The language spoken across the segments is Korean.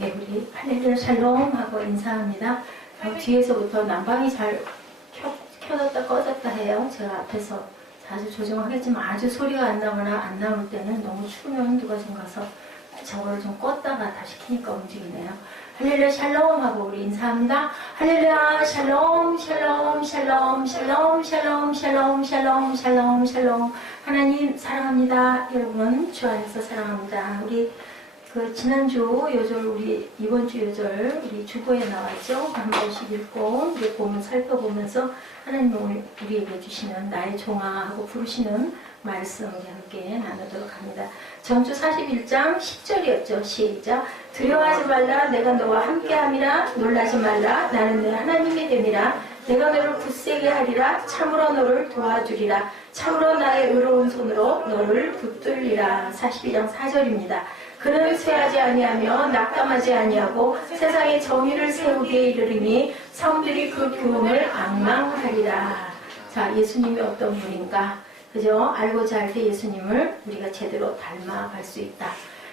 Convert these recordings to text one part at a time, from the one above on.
예, 우리 할렐루야 샬롬 하고 인사합니다. 뒤에서부터 난방이 잘 켜졌다 꺼졌다 해요. 제가 앞에서 자주 조정하겠지만 아주 소리가 안 나거나 안 나올 때는 너무 추우면 누가 좀 가서 저거를 좀 껐다가 다시 켜니까 움직이네요. 할렐루야 샬롬 하고 우리 인사합니다. 할렐루야 샬롬 샬롬 샬롬 샬롬 샬롬 샬롬 샬롬 샬롬 샬롬. 하나님 사랑합니다. 여러분 주 안에서 사랑합니다. 우리 지난주 요절, 우리 이번 주 요절 우리 주보에 나왔죠. 한 번씩 읽고 우리 보면 살펴보면서 하나님 우리에게 주시는 나의 종아 하고 부르시는 말씀 우리 함께 나누도록 합니다. 전주 41장 10절이었죠. 시작. 두려워하지 말라. 내가 너와 함께함이라. 놀라지 말라. 나는 내 하나님이 됨이라. 내가 너를 굳세게 하리라. 참으로 너를 도와주리라. 참으로 나의 의로운 손으로 너를 붙들리라. 42장 4절입니다. 그는 쇠하지 아니하며 낙담하지 아니하고 세상에 정의를 세우기에 이르리니 성들이 그 교훈을 앙망하리라. 자, 예수님이 어떤 분인가? 그죠? 알고자 할 때 예수님을 우리가 제대로 닮아갈 수 있다.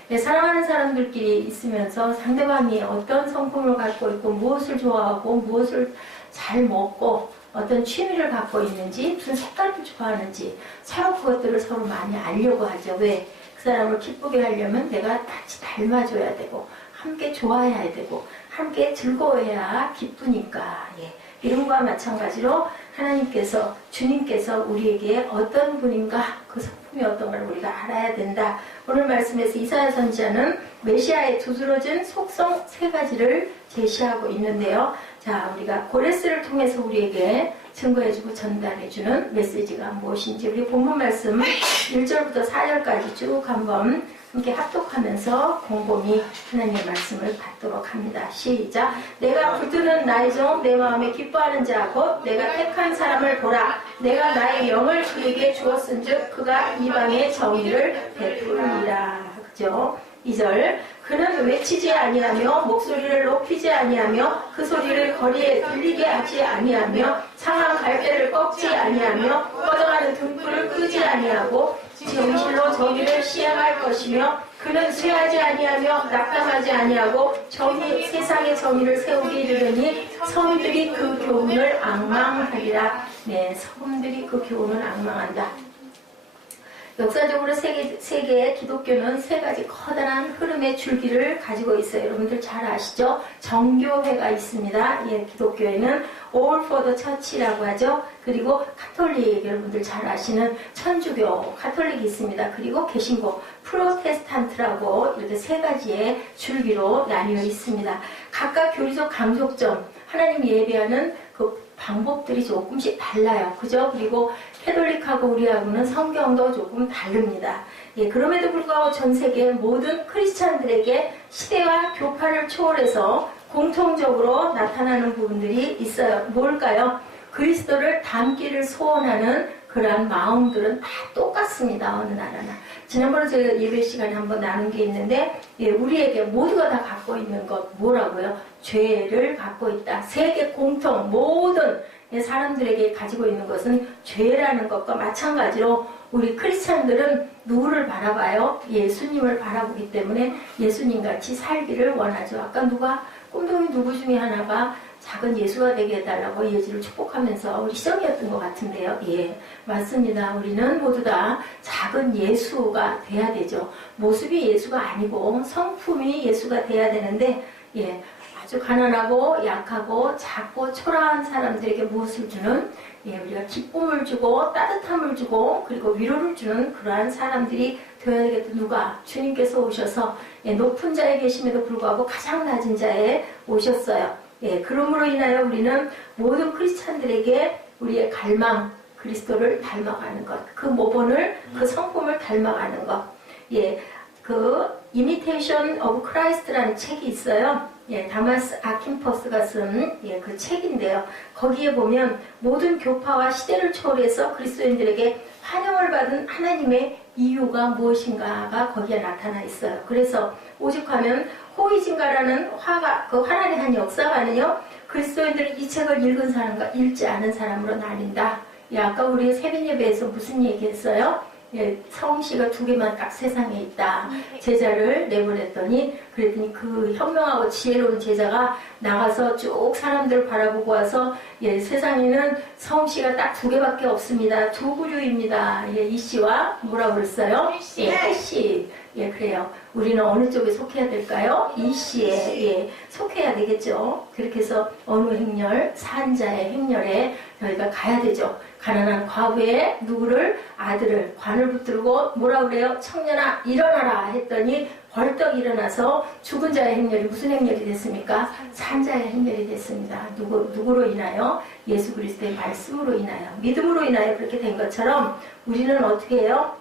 네, 사랑하는 사람들끼리 있으면서 상대방이 어떤 성품을 갖고 있고 무엇을 좋아하고 무엇을 잘 먹고 어떤 취미를 갖고 있는지 무슨 색깔을 좋아하는지 서로 그것들을 서로 많이 알려고 하죠. 왜? 그 사람을 기쁘게 하려면 내가 같이 닮아줘야 되고 함께 좋아해야 되고 함께 즐거워해야 기쁘니까. 예. 이름과 마찬가지로 하나님께서 주님께서 우리에게 어떤 분인가 그 성품이 어떤 걸 우리가 알아야 된다. 오늘 말씀에서 이사야 선지자는 메시아의 두드러진 속성 3가지를 제시하고 있는데요. 자, 우리가 고레스를 통해서 우리에게 증거해주고 전달해주는 메시지가 무엇인지 우리 본문 말씀 1절부터 4절까지 쭉 한번 함께 합독하면서 곰곰이 하나님의 말씀을 받도록 합니다. 시작. 내가 붙드는 나의 종 내 마음에 기뻐하는 자하고 내가 택한 사람을 보라. 내가 나의 영을 그에게 주었은즉 그가 이방의 정의를 베풀리라. 그죠? 2절. 그는 외치지 아니하며 목소리를 높이지 아니하며 그 소리를 거리에 들리게 하지 아니하며 상한 갈대를 꺾지 아니하며 꺼져가는 등불을 끄지 아니하고 정실로 정의를 시행할 것이며 그는 쇠하지 아니하며 낙담하지 아니하고 세상의 정의를 세우기 이르르니 성들이 그 교훈을 앙망하리라. 네, 성들이 그 교훈을 앙망한다. 역사적으로 세계의 기독교는 3가지 커다란 흐름의 줄기를 가지고 있어요. 여러분들 잘 아시죠? 정교회가 있습니다. 예, 기독교에는 All for the Church라고 하죠. 그리고 카톨릭, 여러분들 잘 아시는 천주교, 카톨릭이 있습니다. 그리고 개신교, 프로테스탄트라고 이렇게 3가지의 줄기로 나뉘어 있습니다. 각각 교리적 강조점, 하나님 예배하는 그 방법들이 조금씩 달라요. 그죠? 그리고 캐톨릭하고 우리하고는 성경도 조금 다릅니다. 예, 그럼에도 불구하고 전 세계 모든 크리스찬들에게 시대와 교파를 초월해서 공통적으로 나타나는 부분들이 있어요. 뭘까요? 그리스도를 닮기를 소원하는 그러한 마음들은 다 똑같습니다. 어느 나라나. 지난번에 저희가 예배 시간에 한번 나눈 게 있는데, 예, 우리에게 모두가 다 갖고 있는 것 뭐라고요? 죄를 갖고 있다. 세계 공통 모든 사람들에게 가지고 있는 것은 죄라는 것과 마찬가지로 우리 크리스찬들은 누구를 바라봐요? 예수님을 바라보기 때문에 예수님같이 살기를 원하죠. 아까 꿈동이 누구 중에 하나가 작은 예수가 되게 해달라고 예지를 축복하면서 우리 시정이었던 것 같은데요. 예, 맞습니다. 우리는 모두 다 작은 예수가 돼야 되죠. 모습이 예수가 아니고 성품이 예수가 돼야 되는데, 예, 아주 가난하고 약하고 작고 초라한 사람들에게 무엇을 주는, 예, 우리가 기쁨을 주고 따뜻함을 주고 그리고 위로를 주는 그러한 사람들이 되어야 되겠다. 누가? 주님께서 오셔서, 예, 높은 자에 계심에도 불구하고 가장 낮은 자에 오셨어요. 예, 그러므로 인하여 우리는 모든 크리스찬들에게 우리의 갈망, 그리스도를 닮아가는 것, 그 모본을, 그 성품을 닮아가는 것. 예, Imitation of Christ라는 책이 있어요. 예, 다마스 아킨퍼스가 쓴, 예, 그 책인데요. 거기에 보면 모든 교파와 시대를 초월해서 그리스도인들에게 환영을 받은 하나님의 이유가 무엇인가가 거기에 나타나 있어요. 그래서 오죽하면 호의진가라는 화날의 한 역사가는요, 그리스도인들은 이 책을 읽은 사람과 읽지 않은 사람으로 나뉜다. 예, 아까 우리 새벽 예배에서 무슨 얘기했어요? 예, 성씨가 2개만 딱 세상에 있다. 제자를 내보냈더니 그랬더니 그 현명하고 지혜로운 제자가 나가서 쭉 사람들 바라보고 와서 예, 세상에는 성씨가 딱 2개밖에 없습니다. 2부류입니다. 예, 이 씨와 뭐라고 그랬어요? 예, 혜씨. 예, 그래요. 우리는 어느 쪽에 속해야 될까요? 이 씨에 예, 속해야 되겠죠. 그렇게 해서 어느 행렬, 산자의 행렬에 저희가 가야 되죠. 가난한 과부의 누구를 아들을 관을 붙들고 뭐라 그래요? 청년아 일어나라 했더니 벌떡 일어나서 죽은 자의 행렬이 무슨 행렬이 됐습니까? 산자의 행렬이 됐습니다. 누구로 인하여? 예수 그리스도의 말씀으로 인하여, 믿음으로 인하여 그렇게 된 것처럼 우리는 어떻게 해요?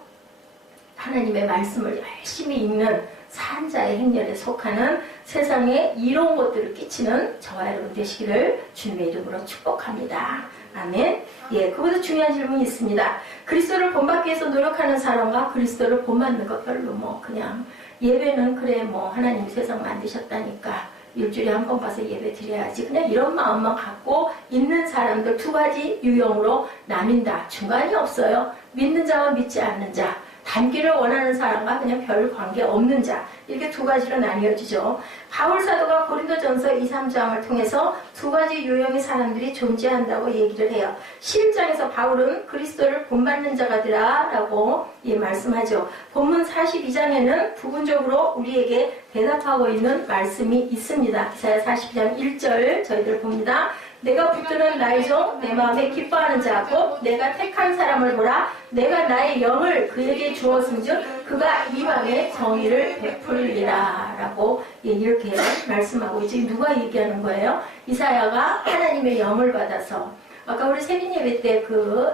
하나님의 말씀을 열심히 읽는 산자의 행렬에 속하는 세상에 이로운 것들을 끼치는 저와 여러분 되시기를 주님의 이름으로 축복합니다. 아멘. 예, 그보다 중요한 질문이 있습니다. 그리스도를 본받기 위해서 노력하는 사람과 그리스도를 본받는 것 별로 뭐 그냥 예배는 그래 뭐 하나님 세상 만드셨다니까 일주일에 한 번 봐서 예배 드려야지 그냥 이런 마음만 갖고 있는 사람들 2가지 유형으로 나뉜다. 중간이 없어요. 믿는 자와 믿지 않는 자. 단기를 원하는 사람과 그냥 별 관계 없는 자 이렇게 2가지로 나뉘어지죠. 바울 사도가 고린도전서 2, 3장을 통해서 2가지 유형의 사람들이 존재한다고 얘기를 해요. 11장에서 바울은 그리스도를 본받는 자가되라 라고 예, 말씀하죠. 본문 42장에는 부분적으로 우리에게 대답하고 있는 말씀이 있습니다. 이사야 42장 1절 저희들 봅니다. 내가 붙드는 나의 종 내 마음에 기뻐하는 자 곧 내가 택한 사람을 보라. 내가 나의 영을 그에게 주었은즉 그가 이 밤에 정의를 베풀리라 라고 예, 이렇게 말씀하고 지금 누가 얘기하는 거예요? 이사야가 하나님의 영을 받아서 아까 우리 세민 예배 때 그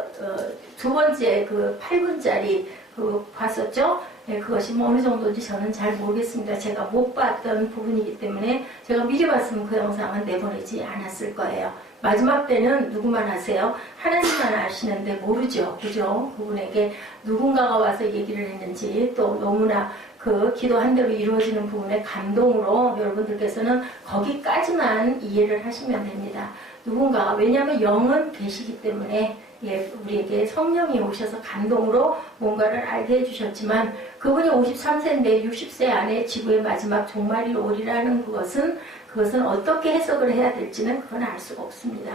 2번째 그 8분짜리 그 봤었죠? 네, 그것이 뭐 어느 정도인지 저는 잘 모르겠습니다. 제가 못 봤던 부분이기 때문에 제가 미리 봤으면 그 영상은 내보내지 않았을 거예요. 마지막 때는 누구만 아세요? 하나님만 아시는데 모르죠. 그죠? 그분에게 누군가가 와서 얘기를 했는지 또 너무나 그 기도한 대로 이루어지는 부분의 감동으로 여러분들께서는 거기까지만 이해를 하시면 됩니다. 누군가가 왜냐하면 영은 계시기 때문에 예, 우리에게 성령이 오셔서 감동으로 뭔가를 알게 해주셨지만 그분이 53세인데 60세 안에 지구의 마지막 종말이 오리라는 그것은 어떻게 해석을 해야 될지는 그건 알 수가 없습니다.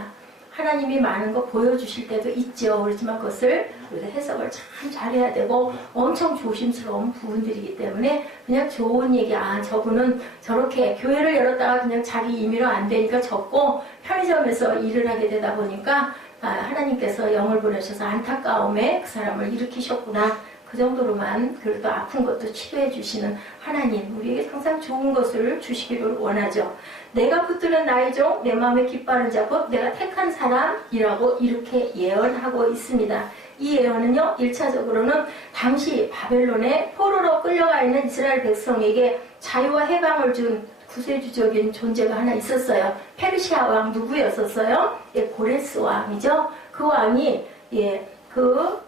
하나님이 많은 거 보여주실 때도 있죠. 그렇지만 그것을 우리가 해석을 참 잘해야 되고 엄청 조심스러운 부분들이기 때문에 그냥 좋은 얘기, 저분은 저렇게 교회를 열었다가 그냥 자기 임의로 안 되니까 접고 편의점에서 일을 하게 되다 보니까 하나님께서 영을 보내셔서 안타까움에 그 사람을 일으키셨구나. 그 정도로만 그래도 아픈 것도 치료해 주시는 하나님, 우리에게 항상 좋은 것을 주시기를 원하죠. 내가 붙드는 나의 종, 내 마음에 기뻐하는 자 곧 내가 택한 사람이라고 이렇게 예언하고 있습니다. 이 예언은요, 1차적으로는 당시 바벨론의 포로로 끌려가 있는 이스라엘 백성에게 자유와 해방을 준 구세주적인 존재가 하나 있었어요. 페르시아 왕 누구였었어요? 예, 고레스 왕이죠. 그 왕이 그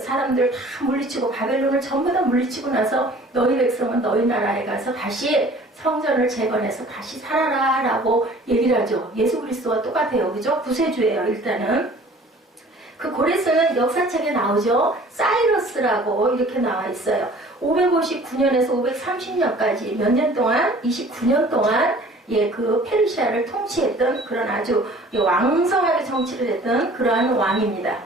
사람들 다 물리치고 바벨론을 전부 다 물리치고 나서 너희 백성은 너희 나라에 가서 다시 성전을 재건해서 다시 살아라 라고 얘기를 하죠. 예수 그리스도와 똑같아요. 그죠? 구세주예요. 일단은 그 고레스는 역사책에 나오죠. 사이러스라고 이렇게 나와 있어요. 559년에서 530년까지 몇 년 동안 29년 동안 그 페르시아를 통치했던 그런 아주 왕성하게 정치를 했던 그러한 왕입니다.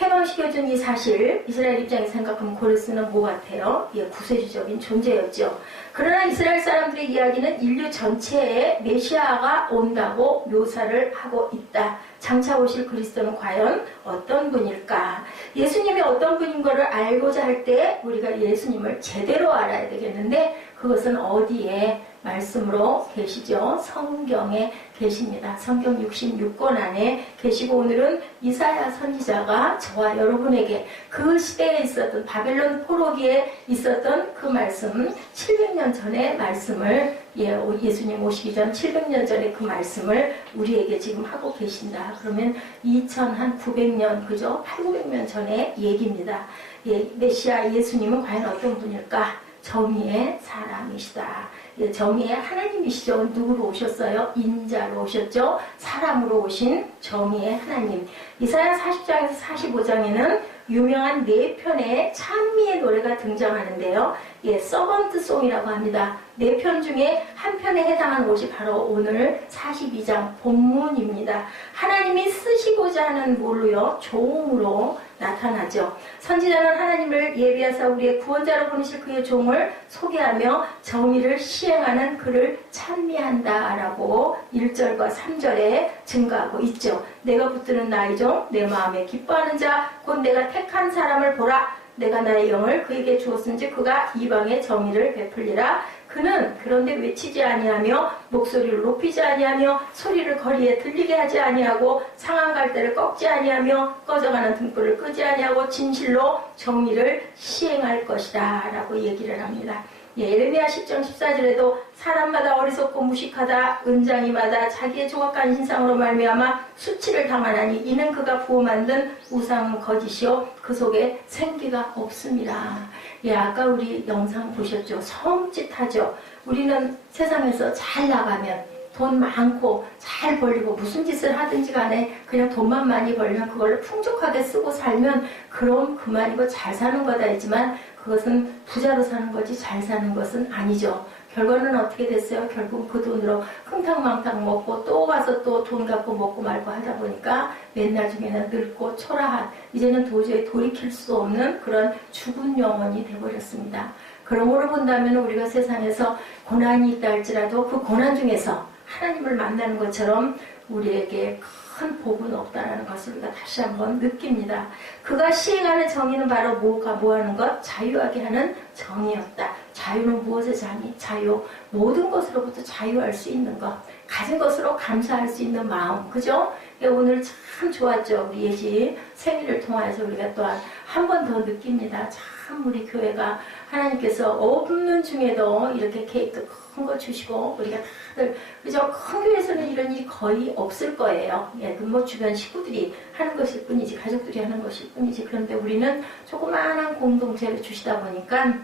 해방시켜준 이 사실, 이스라엘 입장에서 생각하면 고레스는 뭐 같아요? 구세주적인 존재였죠. 그러나 이스라엘 사람들의 이야기는 인류 전체에 메시아가 온다고 묘사를 하고 있다. 장차 오실 그리스도는 과연 어떤 분일까? 예수님이 어떤 분인 것을 알고자 할 때 우리가 예수님을 제대로 알아야 되겠는데 그것은 어디에 말씀으로 계시죠? 성경에 계십니다. 성경 66권 안에 계시고 오늘은 이사야 선지자가 저와 여러분에게 그 시대에 있었던 바벨론 포로기에 있었던 그 말씀 700년 전의 말씀을 예수님 오시기 전 700년 전의 그 말씀을 우리에게 지금 하고 계신다. 그러면 2900년 그죠? 8, 900년 전의 얘기입니다. 메시아 예수님은 과연 어떤 분일까? 정의의 사람이시다. 예, 정의의 하나님이시죠. 누구로 오셨어요? 인자로 오셨죠. 사람으로 오신 정의의 하나님. 이사야 40장에서 45장에는 유명한 네 편의 찬미의 노래가 등장하는데요. 예, 서번트송이라고 합니다. 네 편 중에 한 편에 해당하는 것이 바로 오늘 42장 본문입니다. 하나님이 쓰시고자 하는 뭘로요? 종으로 나타나죠. 선지자는 하나님을 예비하사 우리의 구원자로 보내실 그의 종을 소개하며 정의를 시행하는 그를 찬미한다라고 1절과 3절에 증가하고 있죠. 내가 붙드는 나의 종, 내 마음에 기뻐하는 자, 곧 내가 택한 사람을 보라. 내가 나의 영을 그에게 주었은지 그가 이방의 정의를 베풀리라. 그는 그런데 외치지 아니하며 목소리를 높이지 아니하며 소리를 거리에 들리게 하지 아니하고 상한 갈대를 꺾지 아니하며 꺼져가는 등불을 끄지 아니하고 진실로 정의를 시행할 것이다 라고 얘기를 합니다. 예, 예레미야 10장 14절에도 사람마다 어리석고 무식하다 은장이마다 자기의 조각간 신상으로 말미암아 수치를 당하나니 이는 그가 부어 만든 우상은 거짓이요 그 속에 생기가 없습니다. 예, 아까 우리 영상 보셨죠? 섬찟하죠? 우리는 세상에서 잘 나가면 돈 많고 잘 벌리고 무슨 짓을 하든지 간에 그냥 돈만 많이 벌면 그걸 풍족하게 쓰고 살면 그럼 그만이고 잘 사는 거다 했지만 그것은 부자로 사는 거지 잘 사는 것은 아니죠. 결과는 어떻게 됐어요? 결국 그 돈으로 흥탕망탕 먹고 또 가서 또 돈 갖고 먹고 말고 하다 보니까 맨날 중에는 늙고 초라한 이제는 도저히 돌이킬 수 없는 그런 죽은 영혼이 돼버렸습니다. 그러므로 본다면 우리가 세상에서 고난이 있다 할지라도 그 고난 중에서 하나님을 만나는 것처럼 우리에게 큰 복은 없다라는 것을 우리가 다시 한번 느낍니다. 그가 시행하는 정의는 바로 뭐 하는 것? 자유하게 하는 정의였다. 자유는 무엇의 자유? 모든 것으로부터 자유할 수 있는 것. 가진 것으로 감사할 수 있는 마음. 그죠? 오늘 참 좋았죠. 우리 예지 생일을 통해서 우리가 또한 한 번 더 느낍니다. 참 우리 교회가 하나님께서 없는 중에도 이렇게 케이크 큰 거 주시고 우리가 다들 그죠? 큰 교회에서는 이런 일이 거의 없을 거예요. 예, 뭐 주변 식구들이 하는 것일 뿐이지 가족들이 하는 것일 뿐이지 그런데 우리는 조그마한 공동체를 주시다 보니까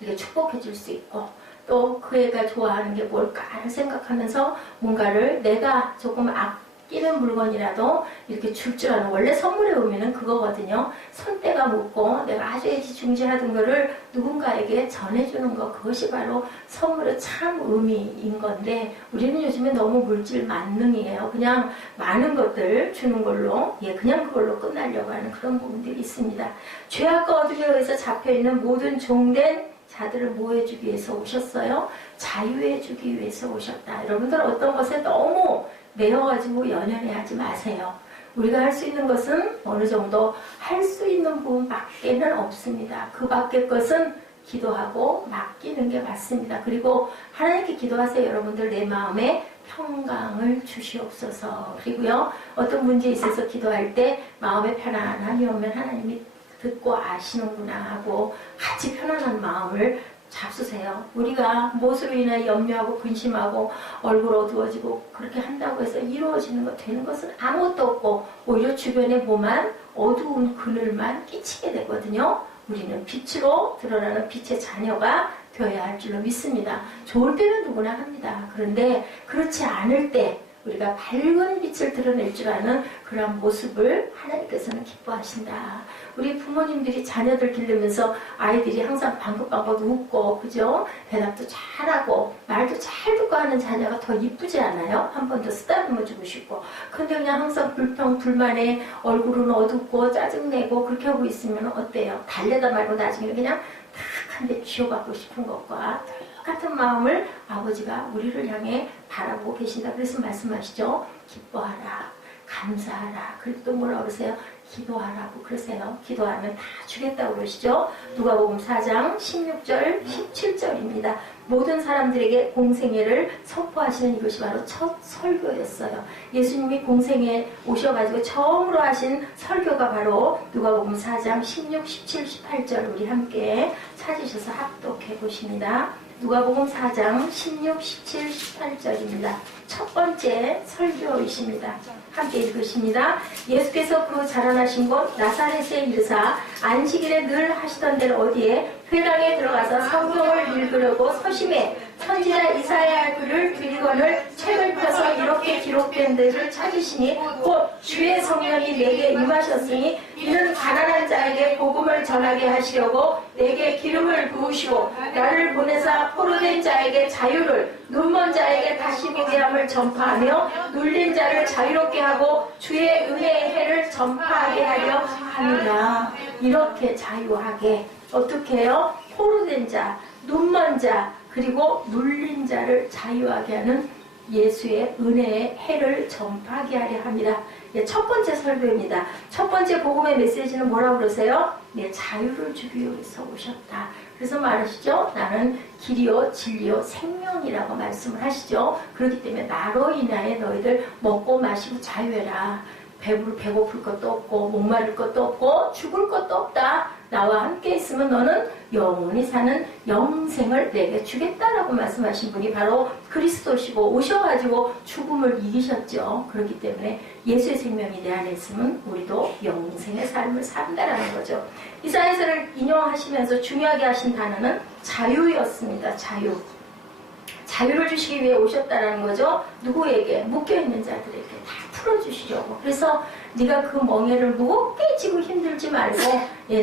이렇게 축복해 줄 수 있고 또 그 애가 좋아하는 게 뭘까를 생각하면서 뭔가를 내가 조금 아끼는 물건이라도 이렇게 줄 줄 아는 원래 선물에 오면은 그거거든요. 손때가 묻고 내가 아주 애지중지하던 거를 누군가에게 전해주는 것 그것이 바로 선물의 참 의미인 건데 우리는 요즘에 너무 물질 만능이에요. 그냥 많은 것들 주는 걸로 그냥 그걸로 끝나려고 하는 그런 부분들이 있습니다. 죄악과 어둠에 의해서 잡혀있는 모든 종된 자들을 뭐 해주기 위해서 오셨어요? 자유해주기 위해서 오셨다. 여러분들 어떤 것에 너무 매여가지고 연연해하지 마세요. 우리가 할 수 있는 것은 어느 정도 할 수 있는 부분밖에는 없습니다. 그 밖의 것은 기도하고 맡기는 게 맞습니다. 그리고 하나님께 기도하세요. 여러분들 내 마음에 평강을 주시옵소서. 그리고요 어떤 문제에 있어서 기도할 때 마음에 편안함이 오면 하나님이 듣고 아시는구나 하고 같이 편안한 마음을 잡수세요. 우리가 무엇으로 인해 염려하고 근심하고 얼굴 어두워지고 그렇게 한다고 해서 이루어지는 것 되는 것은 아무것도 없고 오히려 주변에 뭐만 어두운 그늘만 끼치게 되거든요. 우리는 빛으로 드러나는 빛의 자녀가 되어야 할 줄로 믿습니다. 좋을 때는 누구나 합니다. 그런데 그렇지 않을 때 우리가 밝은 빛을 드러낼 줄 아는 그런 모습을 하나님께서는 기뻐하신다. 우리 부모님들이 자녀들 기르면서 아이들이 항상 방긋방긋 웃고 그죠? 대답도 잘하고 말도 잘 듣고 하는 자녀가 더 이쁘지 않아요? 한 번 더 쓰다듬어 주고 싶고 근데 그냥 항상 불평불만에 얼굴은 어둡고 짜증내고 그렇게 하고 있으면 어때요? 달래다 말고 나중에 그냥 탁 한 대 쥐어받고 싶은 것과 똑같은 마음을 아버지가 우리를 향해 바라보고 계신다. 그래서 말씀하시죠. 기뻐하라. 감사하라. 그리고 또 뭐라 그러세요? 기도하라고 그러세요. 기도하면 다 주겠다고 그러시죠. 누가복음 4장 16절 17절입니다. 모든 사람들에게 공생애를 선포하시는 이것이 바로 첫 설교였어요. 예수님이 공생에 오셔가지고 처음으로 하신 설교가 바로 누가복음 4장 16, 17, 18절 우리 함께 찾으셔서 합독해 보십니다. 누가복음 4장 16, 17, 18절입니다. 첫 번째 설교이십니다. 함께 읽으십니다. 예수께서 그 자라나신 곳 나사렛에 이르사 안식일에 늘 하시던 데는 어디에 회당에 들어가서 성경을 읽으려고 서심해 선지자 이사야 글을 들이거늘 책을 펴서 이렇게 기록된 데를 찾으시니 곧 주의 성령이 내게 임하셨으니 이는 가난한 자에게 복음을 전하게 하시려고 내게 기름을 부으시고 나를 보내사 포로된 자에게 자유를 눈먼 자에게 다시 보게 함을 전파하며 눌린 자를 자유롭게 하고 주의 은혜의 해를 전파하게 하려 함이라. 이렇게 자유하게 어떻게 해요? 포로된 자, 눈먼 자, 그리고 눌린 자를 자유하게 하는 예수의 은혜의 해를 전파하게 하려 합니다. 첫 번째 설교입니다. 첫 번째 복음의 메시지는 뭐라고 그러세요? 자유를 주기 위해서 오셨다. 그래서 말하시죠. 나는 길이요 진리요 생명이라고 말씀을 하시죠. 그렇기 때문에 나로 인하여 너희들 먹고 마시고 자유해라. 배고플 것도 없고 목마를 것도 없고 죽을 것도 없다. 나와 함께 있으면 너는 영원히 사는 영생을 내게 주겠다라고 말씀하신 분이 바로 그리스도시고 오셔가지고 죽음을 이기셨죠. 그렇기 때문에 예수의 생명이 내 안에 있으면 우리도 영생의 삶을 산다라는 거죠. 이사야서를 인용하시면서 중요하게 하신 단어는 자유였습니다. 자유. 자유를 주시기 위해 오셨다라는 거죠. 누구에게? 묶여있는 자들에게 다 풀어주시려고. 그래서 네가 그 멍에를 무겁게 지고 힘들지 말고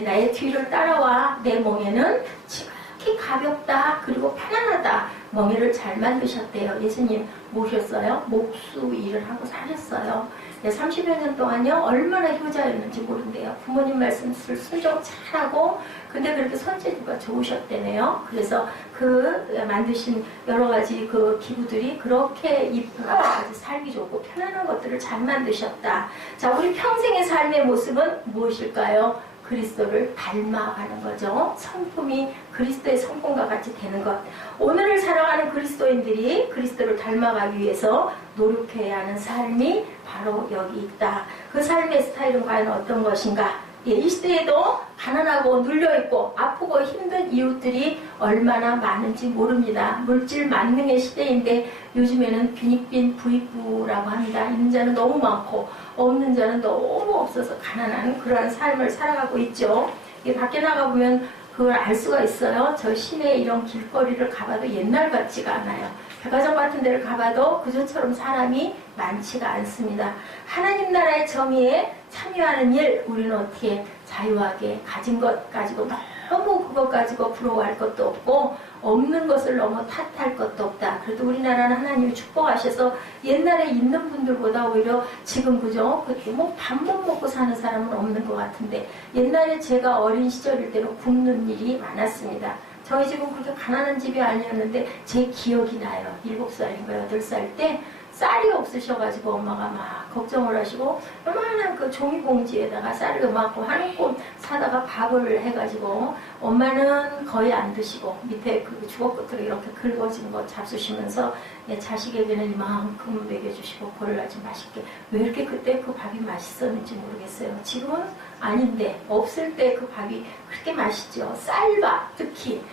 나의 뒤를 따라와. 내 멍에는 지극히 가볍다. 그리고 편안하다. 멍에를 잘 만드셨대요. 예수님 모셨어요. 목수 일을 하고 사셨어요. 30여 년 동안요. 얼마나 효자였는지 모른대요. 부모님 말씀을 순종 잘하고 근데 그렇게 손재주가 좋으셨대네요. 그래서 그 만드신 여러 가지 그 기구들이 그렇게 이쁘고 아주 살기 좋고 편안한 것들을 잘 만드셨다. 자, 우리 평생의 삶의 모습은 무엇일까요? 그리스도를 닮아가는 거죠. 성품이 그리스도의 성품과 같이 되는 것. 오늘을 살아가는 그리스도인들이 그리스도를 닮아가기 위해서 노력해야 하는 삶이 바로 여기 있다. 그 삶의 스타일은 과연 어떤 것인가? 이 시대에도 가난하고 눌려있고 아프고 힘든 이웃들이 얼마나 많은지 모릅니다. 물질 만능의 시대인데 요즘에는 빈익빈 부익부라고 합니다. 있는 자는 너무 많고 없는 자는 너무 없어서 가난한 그러한 삶을 살아가고 있죠. 밖에 나가보면 그걸 알 수가 있어요. 저 시내 이런 길거리를 가봐도 옛날 같지가 않아요. 백화점 같은 데를 가봐도 그전처럼 사람이 많지가 않습니다. 하나님 나라의 정의에 참여하는 일, 우리는 어떻게 자유하게 가진 것 가지고 너무 그것 가지고 부러워할 것도 없고 없는 것을 너무 탓할 것도 없다. 그래도 우리나라는 하나님이 축복하셔서 옛날에 있는 분들보다 오히려 지금 그죠? 그렇게 뭐 밥 못 먹고 사는 사람은 없는 것 같은데 옛날에 제가 어린 시절일 때는 굶는 일이 많았습니다. 저희 집은 그렇게 가난한 집이 아니었는데 제 기억이 나요. 7살인가 8살 때 쌀이 없으셔가지고 엄마가 막 걱정을 하시고 요만한 그 종이봉지에다가 쌀을 요만큼 한 꼼 사다가 밥을 해가지고 엄마는 거의 안 드시고 밑에 그 주걱끝으로 이렇게 긁어진 거 잡수시면서 자식에게는 이만큼 먹여주시고 그걸 아주 맛있게. 왜 이렇게 그때 그 밥이 맛있었는지 모르겠어요. 지금은 아닌데 없을 때 그 밥이 그렇게 맛있죠. 쌀밥 특히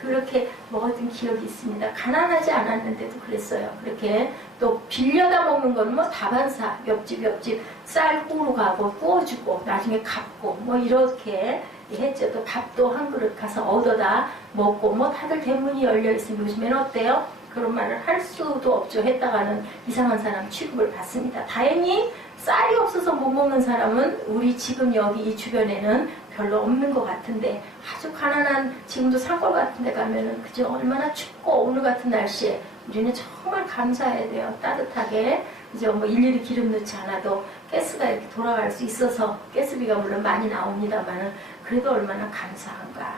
그렇게 먹었던 기억이 있습니다. 가난하지 않았는데도 그랬어요. 그렇게 또 빌려다 먹는 건 뭐 다반사 옆집 쌀 호로 가고 구워주고 나중에 갚고 뭐 이렇게 했죠. 또 밥도 한 그릇 가서 얻어다 먹고 뭐 다들 대문이 열려 있으면 요즘에는 어때요? 그런 말을 할 수도 없죠. 했다가는 이상한 사람 취급을 받습니다. 다행히 쌀이 없어서 못 먹는 사람은 우리 지금 여기 이 주변에는 별로 없는 것 같은데 아주 가난한 지금도 산골 같은 데 가면은 그죠? 얼마나 춥고 오늘 같은 날씨에 우리는 정말 감사해야 돼요. 따뜻하게 그죠? 뭐 일일이 기름 넣지 않아도 가스가 이렇게 돌아갈 수 있어서 가스비가 물론 많이 나옵니다만 그래도 얼마나 감사한가.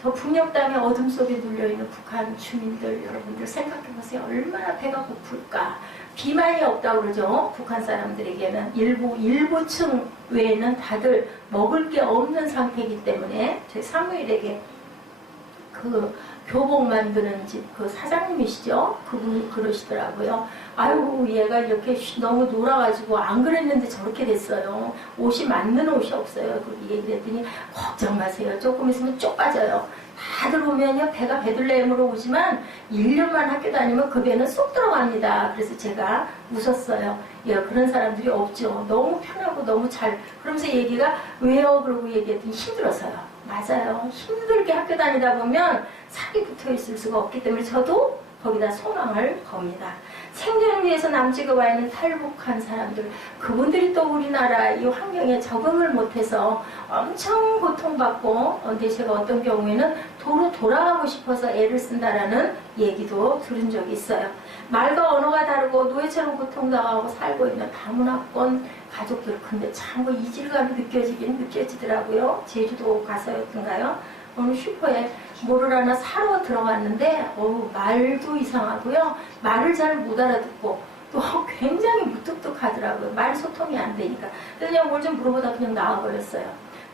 저 북녘 땅의 어둠 속에 눌려있는 북한 주민들 여러분들 생각해보세요. 얼마나 배가 고플까. 비만이 없다고 그러죠. 북한 사람들에게는 일부층 외에는 다들 먹을 게 없는 상태이기 때문에 저희 사무엘에게 그 교복 만드는 집 그 사장님이시죠. 그분이 그러시더라고요. 아유 얘가 이렇게 너무 놀아가지고 안 그랬는데 저렇게 됐어요. 옷이 맞는 옷이 없어요. 그 얘기했더니 걱정 마세요. 조금 있으면 쪽 빠져요. 다들 오면요 배가 베들레헴으로 오지만 1년만 학교 다니면 그 배는 쏙 들어갑니다. 그래서 제가 웃었어요. 그런 사람들이 없죠. 너무 편하고 너무 잘. 그러면서 얘기가 왜요? 그러고 얘기했더니 힘들어서요. 맞아요. 힘들게 학교 다니다 보면 살이 붙어 있을 수가 없기 때문에 저도 거기다 소망을 겁니다. 생존을 위해서 남지가 와 있는 탈북한 사람들, 그분들이 또 우리나라 이 환경에 적응을 못해서 엄청 고통받고, 근데 제가 어떤 경우에는 도로 돌아가고 싶어서 애를 쓴다라는 얘기도 들은 적이 있어요. 말과 언어가 다르고 노예처럼 고통당하고 살고 있는 다문화권 가족들, 근데 참 그 이질감이 느껴지더라고요. 제주도 가서였던가요? 어느 슈퍼에 뭐를 하나 사러 들어갔는데 말도 이상하고요. 말을 잘 못 알아듣고 또 굉장히 무뚝뚝하더라고요. 말 소통이 안 되니까. 그래서 그냥 뭘 좀 물어보다 그냥 나와버렸어요.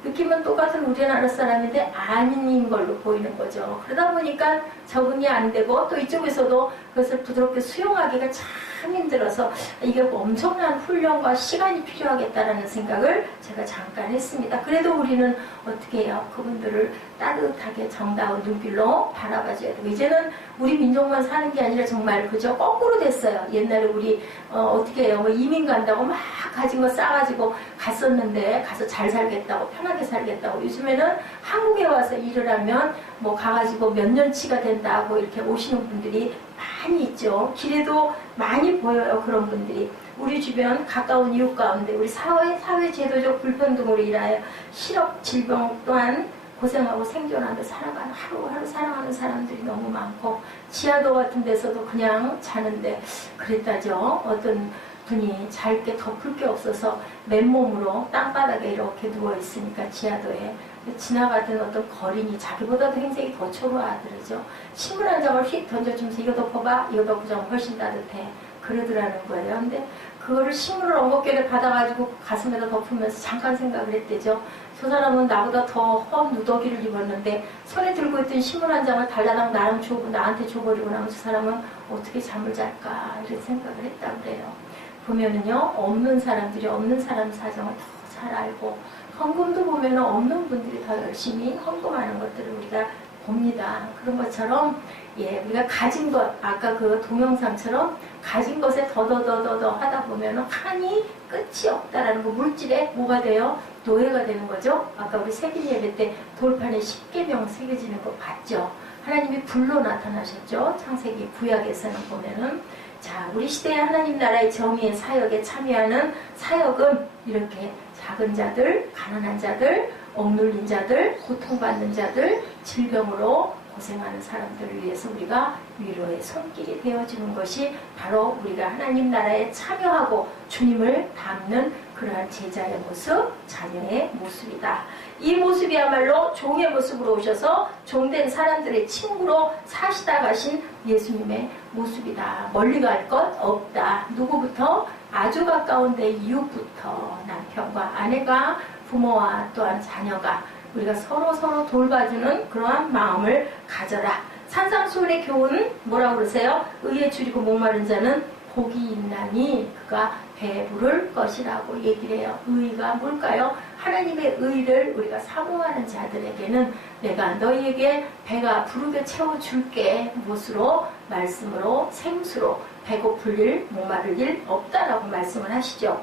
느낌은 똑같은 우리나라 사람인데 아닌 걸로 보이는 거죠. 그러다 보니까 적응이 안 되고 또 이쪽에서도 그것을 부드럽게 수용하기가 참 힘들어서 이게 엄청난 훈련과 시간이 필요하겠다라는 생각을 제가 잠깐 했습니다. 그래도 우리는 어떻게 해요? 그분들을 따뜻하게 정다운 눈길로 바라봐줘야 되고, 이제는 우리 민족만 사는 게 아니라 정말 그저 거꾸로 됐어요. 옛날에 우리 어떻게 해요? 뭐 이민 간다고 막 가진 거 싸가지고 갔었는데 가서 잘 살겠다고 편하게 살겠다고, 요즘에는 한국에 와서 일을 하면 뭐 가가지고 몇 년치가 된다고 이렇게 오시는 분들이 많이 있죠. 길에도 많이 보여요. 그런 분들이 우리 주변 가까운 이웃 가운데 우리 사회 제도적 불평등으로 인하여 실업 질병 또한 고생하고 생존하며 살아가는, 하루하루 살아가는 사람들이 너무 많고, 지하도 같은 데서도 그냥 자는데 그랬다죠. 어떤 분이 잘 게 덮을 게 없어서 맨몸으로 땅바닥에 이렇게 누워있으니까 지하도에 지나가던 어떤 거린이 자기보다도 행색이 더 초라하더라죠. 신문 한 장을 휙 던져주면서 이거 덮어봐, 이거 덮어주면 훨씬 따뜻해, 그러더라는 거예요. 근데 그거를 신문을 엉겁결에 받아가지고 가슴에다 덮으면서 잠깐 생각을 했대죠. 저 사람은 나보다 더 헌 누더기를 입었는데 손에 들고 있던 신문 한 장을 달라당 나한테 줘버리고 나면 저 사람은 어떻게 잠을 잘까, 이런 생각을 했다고 그래요. 보면은요, 없는 사람들이 없는 사람 사정을 더 잘 알고, 헌금도 보면은 없는 분들이 더 열심히 헌금하는 것들을 우리가 봅니다. 그런 것처럼 우리가 가진 것, 아까 그 동영상처럼 가진 것에 더더더더 하다 보면은 한이 끝이 없다라는 거, 물질에 뭐가 돼요? 노예가 되는 거죠. 아까 우리 세빈 예배 때 돌판에 십계명 새겨지는 거 봤죠. 하나님이 불로 나타나셨죠. 창세기 구약에서는 보면은. 자, 우리 시대의 하나님 나라의 정의의 사역에 참여하는 사역은 이렇게 작은 자들, 가난한 자들, 억눌린 자들, 고통받는 자들, 질병으로 고생하는 사람들을 위해서 우리가 위로의 손길이 되어주는 것이 바로 우리가 하나님 나라에 참여하고 주님을 닮는 그러한 제자의 모습, 자녀의 모습이다. 이 모습이야말로 종의 모습으로 오셔서 종된 사람들의 친구로 사시다 가신 예수님의 모습이다. 멀리 갈 것 없다. 누구부터? 아주 가까운 내 이웃부터, 남편과 아내가, 부모와 또한 자녀가, 우리가 서로 돌봐주는 그러한 마음을 가져라. 산상수훈의 교훈은 뭐라고 그러세요? 의에 줄이고 목마른 자는 복이 있나니 그가 배부를 것이라고 얘기를 해요. 의가 뭘까요? 하나님의 의를 우리가 사모하는 자들에게는 내가 너희에게 배가 부르게 채워줄게. 무엇으로? 말씀으로, 생수로. 배고플 일, 목마를 일 없다라고 말씀을 하시죠.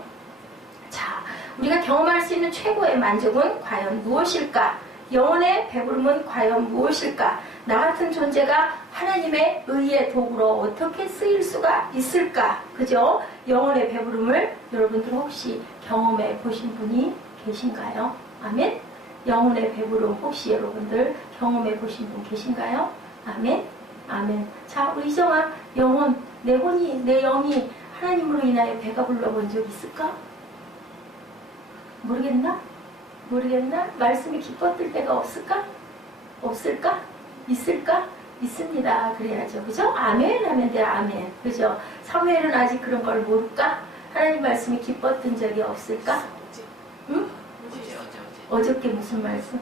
자, 우리가 경험할 수 있는 최고의 만족은 과연 무엇일까? 영혼의 배부름은 과연 무엇일까? 나 같은 존재가 하나님의 의의 도구로 어떻게 쓰일 수가 있을까? 그죠? 영혼의 배부름을 여러분들 혹시 경험해 보신 분이 계신가요? 아멘? 영혼의 배부름 혹시 여러분들 경험해 보신 분 계신가요? 아멘? 아멘. 자, 우리 이정아, 영혼, 내 혼이, 내 영이 하나님으로 인하여 배가 불러본 적 있을까? 모르겠나? 말씀이 기뻤을 때가 없을까? 없을까? 있을까? 있습니다. 그래야죠. 그죠? 아멘 하면 돼. 아멘. 그죠? 사무엘은 아직 그런 걸 모를까? 하나님 말씀이 기뻤던 적이 없을까? 응? 어저께 무슨 말씀?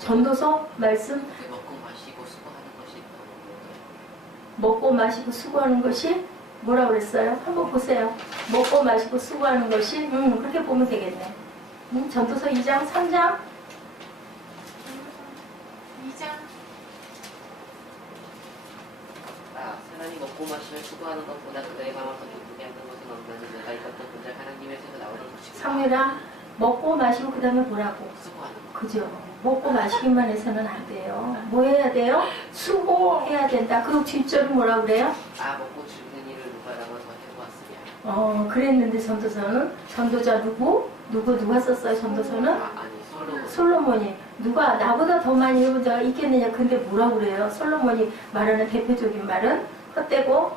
전도서 말씀? 먹고 마시고 수고하는 것이 뭐라고 그랬어요? 한번 보세요. 먹고 마시고 수고하는 것이 그렇게 보면 되겠네. 전도서 2장, 3장? 2장. 사람이 먹고 마시며 수고하는 것보다 그들의 마음을 더 기쁘게 하는 것은 없나니 내가 입었던 본적 하나님에서 나오는 것이다. 사무엘아, 먹고 마시고 그 다음에 뭐라고? 수고하는 것. 그죠? 먹고 마시기만 해서는 안 돼요. 뭐 해야 돼요? 수고해야 된다. 그 뒷절은 뭐라 그래요? 먹고 죽는 일을 누가 남아서 해보았으냐. 그랬는데 전도서는 전도자 누가 썼어요? 전도서는 아니 솔로몬이. 누가 나보다 더 많이 해본 자가 있겠느냐. 근데 뭐라 그래요? 솔로몬이 말하는 대표적인 말은 헛되고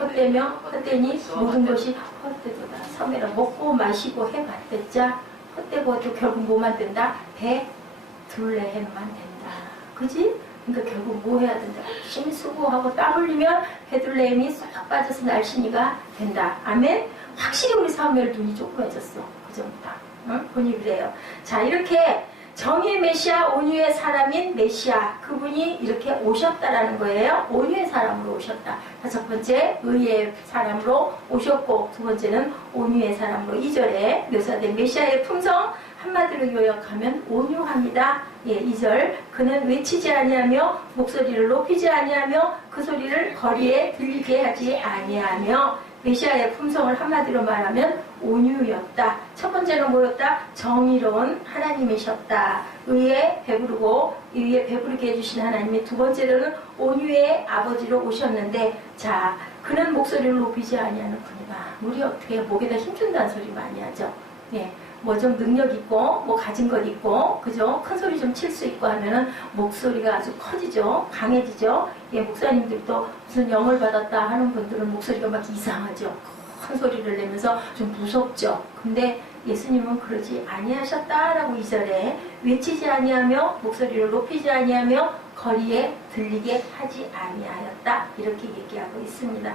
헛되며 헛되니 모든 것이 헛되도다. 섬에라. 먹고 마시고 해봤댔자 헛되고 또 결국 뭐만 된다? 배둘레해만 된다. 그지? 그러니까 결국 뭐 해야 된다? 열심히 수고하고 땀 흘리면 배둘레임이 쏙 빠져서 날씬이가 된다. 아멘? 확실히 우리 사무엘 눈이 조그매졌어. 그 정도다. 응? 본이 그래요. 자, 이렇게 정의의 메시아, 온유의 사람인 메시아, 그분이 이렇게 오셨다라는 거예요. 온유의 사람으로 오셨다. 다섯 번째, 의의 사람으로 오셨고, 두 번째는 온유의 사람으로 2절에 묘사된 메시아의 품성, 한마디로 요약하면 온유합니다. 예, 2절. 그는 외치지 아니하며 목소리를 높이지 아니하며 그 소리를 거리에 들리게 하지 아니하며 메시아의 품성을 한마디로 말하면 온유였다. 첫 번째는 뭐였다? 정의로운 하나님이셨다. 의에 배부르고 의에 배부르게 해주신 하나님이 두 번째로는 온유의 아버지로 오셨는데 자, 그는 목소리를 높이지 아니하는 분이다. 우리 어떻게 목에다 힘준다는 소리 많이 하죠. 예. 뭐 좀 능력 있고, 뭐 가진 것 있고, 그죠? 큰 소리 좀 칠 수 있고 하면은 목소리가 아주 커지죠? 강해지죠? 예, 목사님들도 무슨 영을 받았다 하는 분들은 목소리가 막 이상하죠? 큰 소리를 내면서 좀 무섭죠? 근데 예수님은 그러지 아니하셨다라고 2절에 외치지 아니하며 목소리를 높이지 아니하며 거리에 들리게 하지 아니하였다. 이렇게 얘기하고 있습니다.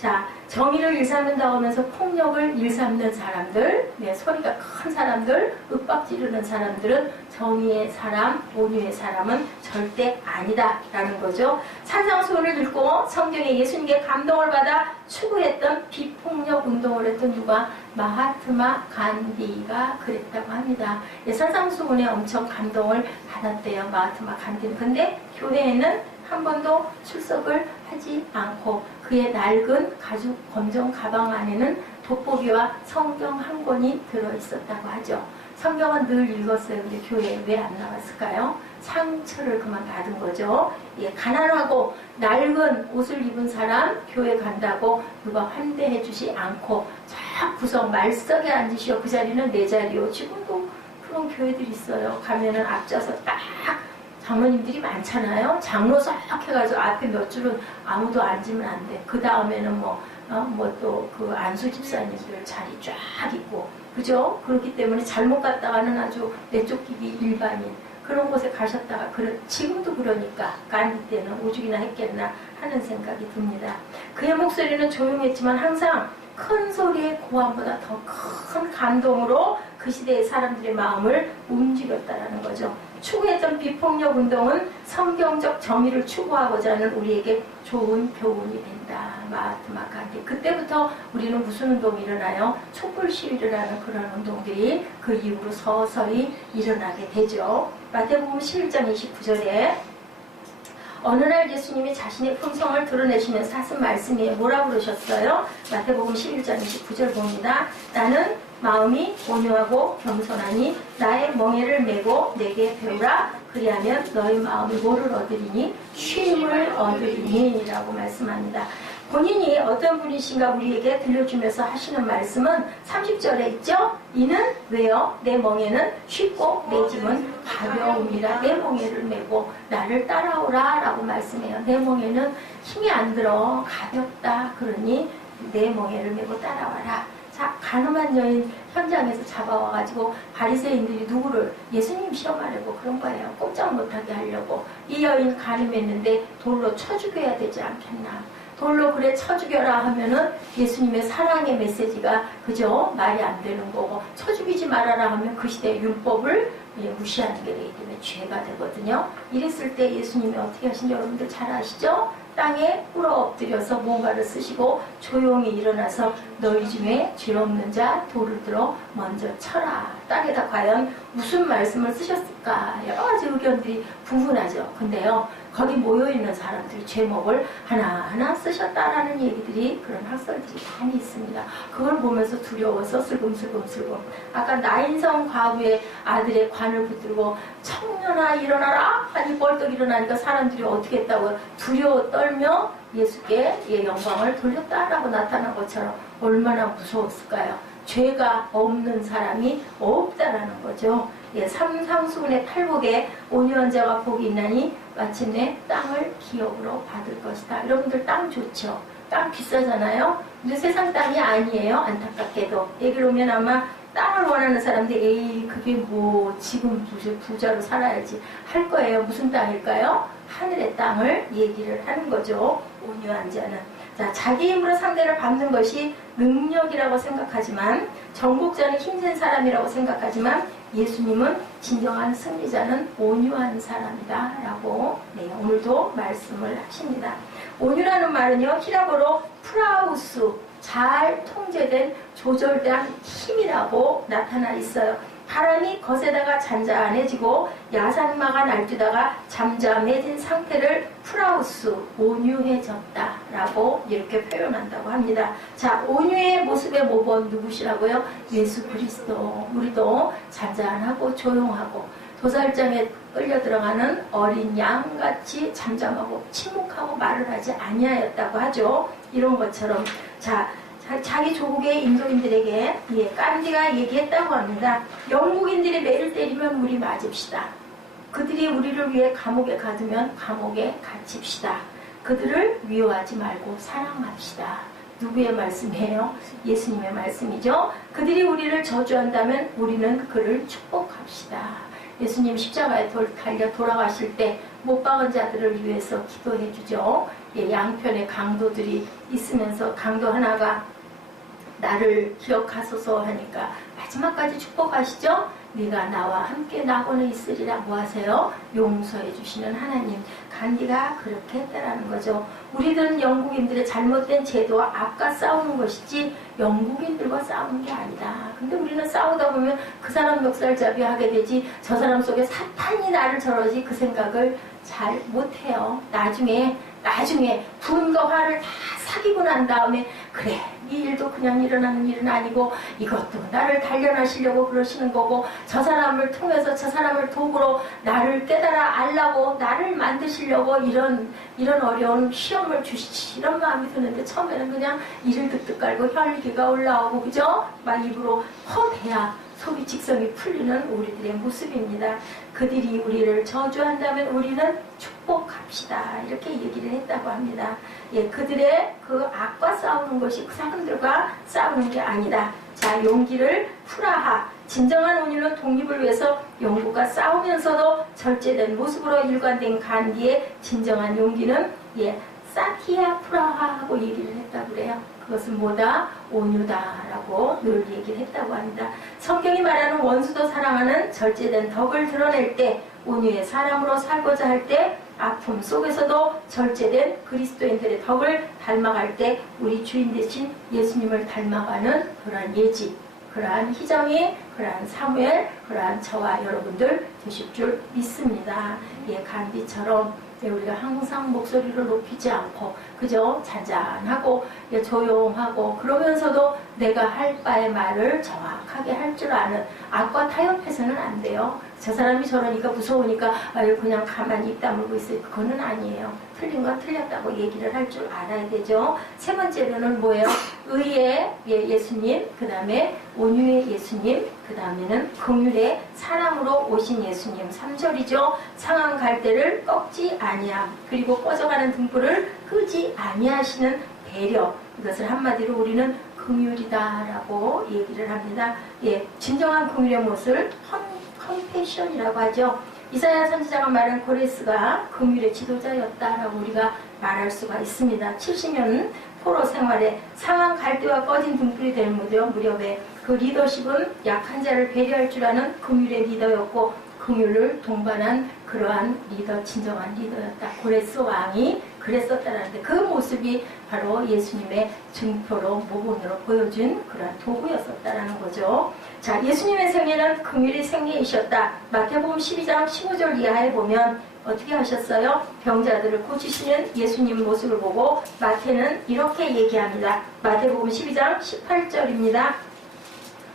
자, 정의를 일삼는다고 하면서 폭력을 일삼는 사람들, 네, 소리가 큰 사람들, 윽박 지르는 사람들은 정의의 사람, 온유의 사람은 절대 아니다라는 거죠. 산상수훈을 읽고 성경에 예수님께 감동을 받아 추구했던 비폭력 운동을 했던 누가? 마하트마 간디가 그랬다고 합니다. 예, 산상수훈에 엄청 감동을 받았대요. 마하트마 간디는. 근데 교회에는 한 번도 출석을 하지 않고 그의 낡은 가죽 검정 가방 안에는 돋보기와 성경 한 권이 들어있었다고 하죠. 성경은 늘 읽었어요. 근데 교회에 왜 안 나왔을까요? 상처를 그만 받은 거죠. 예, 가난하고 낡은 옷을 입은 사람 교회 간다고 누가 환대해 주지 않고 쫙 구석 말석에 앉으시오. 그 자리는 내 자리요. 지금도 그런 교회들이 있어요. 가면은 앞자서 딱 장로님들이 많잖아요. 장로 싹 해가지고 앞에 몇 줄은 아무도 앉으면 안 돼. 그 다음에는 또 그 안수 집사님들 자리 쫙 있고, 그죠? 그렇기 때문에 잘못 갔다가는 아주 내쫓기기 일반인. 그런 곳에 가셨다가, 지금도 그러니까, 간디 때는 오죽이나 했겠나 하는 생각이 듭니다. 그의 목소리는 조용했지만 항상 큰 소리의 고함보다 더 큰 감동으로 그 시대의 사람들의 마음을 움직였다라는 거죠. 추구했던 비폭력 운동은 성경적 정의를 추구하고자 하는 우리에게 좋은 교훈이 된다. 마하트마 간디. 그때부터 우리는 무슨 운동이 일어나요? 촛불 시위를 하는 그런 운동들이 그 이후로 서서히 일어나게 되죠. 마태복음 11장 29절에 어느 날 예수님이 자신의 품성을 드러내시면서 하신 말씀이 뭐라고 그러셨어요? 마태복음 11장 29절 봅니다. 나는 마음이 온유하고 겸손하니 나의 멍에를 메고 내게 배우라. 그리하면 너희 마음이 뭐를 얻으리니? 쉼을 얻으리니 라고 말씀합니다. 본인이 어떤 분이신가 우리에게 들려주면서 하시는 말씀은 30절에 있죠? 이는 왜요? 내 멍에는 쉽고 내 짐은 가벼움이라. 내 멍에를 메고 나를 따라오라 라고 말씀해요. 내 멍에는 힘이 안 들어 가볍다. 그러니 내 멍에를 메고 따라와라. 자, 가늠한 여인 현장에서 잡아와가지고 바리새인들이 누구를? 예수님 시험하려고 그런 거예요. 꼼짝 못하게 하려고. 이 여인 가늠했는데 돌로 쳐 죽여야 되지 않겠나. 돌로 그래 쳐 죽여라 하면은 예수님의 사랑의 메시지가 그죠? 말이 안 되는 거고, 쳐 죽이지 말아라 하면 그 시대의 율법을 무시하는 게 되기 때문에 죄가 되거든요. 이랬을 때 예수님이 어떻게 하신지 여러분들 잘 아시죠? 땅에 꿇어 엎드려서 뭔가를 쓰시고 조용히 일어나서 너희 중에 죄 없는 자 돌을 들어 먼저 쳐라. 땅에다 과연 무슨 말씀을 쓰셨을까? 여러 가지 의견들이 분분하죠. 근데요, 거기 모여있는 사람들이 제목을 하나하나 쓰셨다라는 얘기들이, 그런 학설들이 많이 있습니다. 그걸 보면서 두려워서 슬금슬금 아까 나인성 과부의 아들의 관을 붙들고 청년아 일어나라 하니 벌떡 일어나니까 사람들이 어떻게 했다고 두려워 떨며 예수께 영광을 돌렸다라고 나타난 것처럼 얼마나 무서웠을까요? 죄가 없는 사람이 없다라는 거죠. 삼상수군의 팔복에 온유한 자가 복이 있나니 마침내 땅을 기업으로 받을 것이다. 여러분들 땅 좋죠? 땅 비싸잖아요? 근데 세상 땅이 아니에요. 안타깝게도. 얘기를 오면 아마 땅을 원하는 사람들이 에이 그게 뭐 지금 부자로 살아야지 할 거예요. 무슨 땅일까요? 하늘의 땅을 얘기를 하는 거죠. 온유한 자는. 자, 자기 힘으로 상대를 밟는 것이 능력이라고 생각하지만, 정복자는 힘든 사람이라고 생각하지만, 예수님은 진정한 승리자는 온유한 사람이다 라고 오늘도 말씀을 하십니다. 온유라는 말은요, 히라보로 프라우스, 잘 통제된 조절된 힘이라고 나타나 있어요. 바람이 거세다가 잔잔해지고 야산마가 날뛰다가 잠잠해진 상태를 프라우스, 온유해졌다 라고 이렇게 표현한다고 합니다. 자, 온유의 모습의 모범 누구시라고요? 예수 그리스도. 우리도 잔잔하고 조용하고 도살장에 끌려 들어가는 어린 양같이 잠잠하고 침묵하고 말을 하지 아니하였다고 하죠. 이런 것처럼 자기 조국의 인도인들에게 깐디가 얘기했다고 합니다. 영국인들이 매를 때리면 우리 맞읍시다. 그들이 우리를 위해 감옥에 가두면 감옥에 갇힙시다. 그들을 미워하지 말고 사랑합시다. 누구의 말씀이에요? 예수님의 말씀이죠. 그들이 우리를 저주한다면 우리는 그를 축복합시다. 예수님 십자가에 달려 돌아가실 때 못 박은 자들을 위해서 기도해 주죠. 양편의 강도들이 있으면서 강도 하나가 나를 기억하소서 하니까 마지막까지 축복하시죠. 네가 나와 함께 낙원에 있으리라. 뭐 하세요? 용서해 주시는 하나님. 간디가 그렇게 했다라는 거죠. 우리들은 영국인들의 잘못된 제도와 악과 싸우는 것이지 영국인들과 싸우는 게 아니다. 근데 우리는 싸우다 보면 그 사람 멱살잡이 하게 되지, 저 사람 속에 사탄이 나를 저러지, 그 생각을 잘 못해요. 나중에 분과 화를 다 사귀고 난 다음에 그래, 이 일도 그냥 일어나는 일은 아니고 이것도 나를 단련하시려고 그러시는 거고, 저 사람을 통해서 저 사람을 도구로 나를 깨달아 알라고 나를 만드시려고 이런 어려운 시험을 주시지, 이런 마음이 드는데, 처음에는 그냥 이를 득득 깔고 혈기가 올라오고 그죠? 막 입으로 허대야 속이 직성이 풀리는 우리들의 모습입니다. 그들이 우리를 저주한다면 우리는 축복합시다. 이렇게 얘기를 했다고 합니다. 그들의 그 악과 싸우는 것이 그 사람들과 싸우는 게 아니다. 자, 용기를 풀어하. 진정한 온유는 독립을 위해서 영국과 싸우면서도 절제된 모습으로 일관된 간디의 진정한 용기는 사티아 프라하하고 얘기를 했다고 그래요. 그것은 뭐다? 온유다라고 늘 얘기를 했다고 합니다. 성경이 말하는 원수도 사랑하는 절제된 덕을 드러낼 때, 온유의 사람으로 살고자 할 때, 아픔 속에서도 절제된 그리스도인들의 덕을 닮아갈 때 우리 주인 되신 예수님을 닮아가는 그러한 예지, 그러한 희정이, 그러한 사무엘, 그러한 저와 여러분들 되실 줄 믿습니다. 간디처럼 우리가 항상 목소리를 높이지 않고 그저 잔잔하고 조용하고, 그러면서도 내가 할 바의 말을 정확하게 할 줄 아는, 악과 타협해서는 안 돼요. 저 사람이 저러니까 무서우니까 그냥 가만히 입 다물고 있어요. 그거는 아니에요. 틀린 건 틀렸다고 얘기를 할 줄 알아야 되죠. 세 번째로는 뭐예요? 의의 예수님, 그 다음에 온유의 예수님, 그 다음에는 긍휼의 사랑으로 오신 예수님. 3절이죠. 상한 갈대를 꺾지 아니함, 그리고 꺼져가는 등불을 끄지 아니하시는 배려. 이것을 한마디로 우리는 긍휼이다라고 얘기를 합니다. 진정한 긍휼의 모습을 컴패션이라고 하죠. 이사야 선지자가 말한 고레스가 긍휼의 지도자였다라고 우리가 말할 수가 있습니다. 70년 포로 생활에 상한 갈대와 꺼진 등불이 될 무렵에 그 리더십은 약한 자를 배려할 줄 아는 긍휼의 리더였고, 긍휼을 동반한 그러한 리더, 진정한 리더였다. 고레스 왕이 그랬었다는데 그 모습이 바로 예수님의 증표로 모본으로 보여준 그런 도구였었다는 거죠. 자, 예수님의 생애는 긍휼이 생애이셨다. 마태복음 12장 15절 이하에 보면 어떻게 하셨어요? 병자들을 고치시는 예수님 모습을 보고 마태는 이렇게 얘기합니다. 마태복음 12장 18절입니다.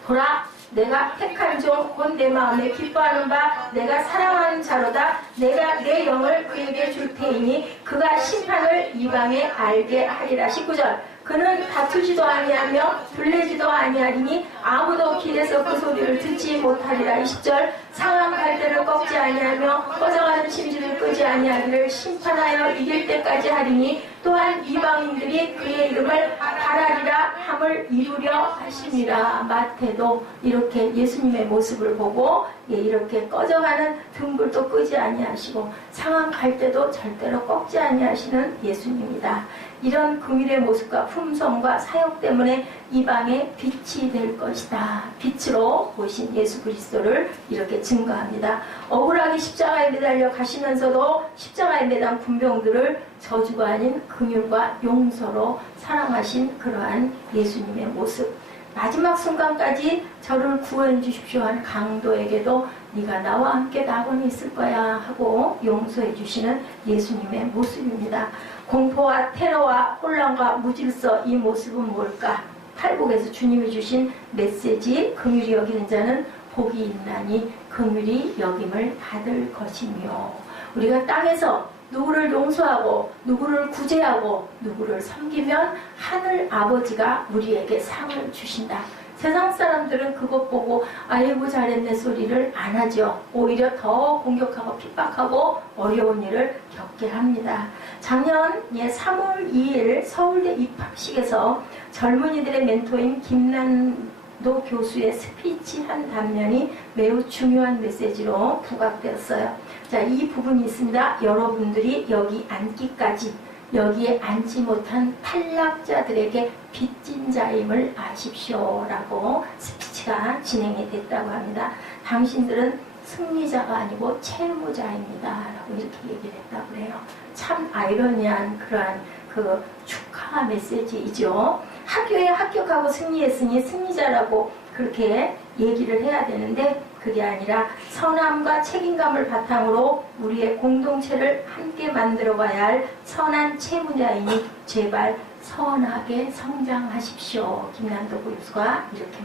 보라, 내가 택한 종 곧 내 마음에 기뻐하는 바 내가 사랑하는 자로다. 내가 내 영을 그에게 줄 테이니 그가 심판을 이방에 알게 하리라. 19절. 그는 다투지도 아니하며 불내지도 아니하리니 아무도 길에서 그 소리를 듣지 못하리라. 20절. 상한 갈대를 꺾지 아니하며 꺼져가는 심지를 끄지 아니하기를 심판하여 이길 때까지 하리니 또한 이방인들이 그의 이름을 바라리라 함을 이루려 하심이라. 마태도 이렇게 예수님의 모습을 보고 이렇게 꺼져가는 등불도 끄지 아니하시고 상한 갈대도 절대로 꺾지 아니하시는 예수님이다. 이런 긍휼의 모습과 품성과 사역 때문에 이방의 빛이 될 것이다. 빛으로 보신 예수 그리스도를 이렇게 증거합니다. 억울하게 십자가에 매달려 가시면서도 십자가에 매단 군병들을 저주가 아닌 긍휼과 용서로 사랑하신 그러한 예수님의 모습. 마지막 순간까지 저를 구원해 주십시오 한 강도에게도 네가 나와 함께 낙원에 있을 거야 하고 용서해 주시는 예수님의 모습입니다. 공포와 테러와 혼란과 무질서, 이 모습은 뭘까? 팔복에서 주님이 주신 메시지, 긍휼히 여기는 자는 복이 있나니 긍휼히 여김을 받을 것이며, 우리가 땅에서 누구를 용서하고 누구를 구제하고 누구를 섬기면 하늘 아버지가 우리에게 상을 주신다. 세상 사람들은 그것 보고 아이고 잘했네 소리를 안 하죠. 오히려 더 공격하고 핍박하고 어려운 일을 겪게 합니다. 작년 3월 2일 서울대 입학식에서 젊은이들의 멘토인 김난도 교수의 스피치 한 단면이 매우 중요한 메시지로 부각되었어요. 자, 이 부분이 있습니다. 여러분들이 여기 앉기까지 여기에 앉지 못한 탈락자들에게 빚진 자임을 아십시오 라고 스피치가 진행이 됐다고 합니다. 당신들은 승리자가 아니고 채무자입니다 라고 이렇게 얘기를 했다고 해요. 참 아이러니한 그러한 그 축하 메시지이죠. 학교에 합격하고 승리했으니 승리자라고 그렇게 얘기를 해야 되는데 그게 아니라 선함과 책임감을 바탕으로 우리의 공동체를 함께 만들어가야 할 선한 채무자이니 제발 선하게 성장하십시오. 김난도 교수가 이렇게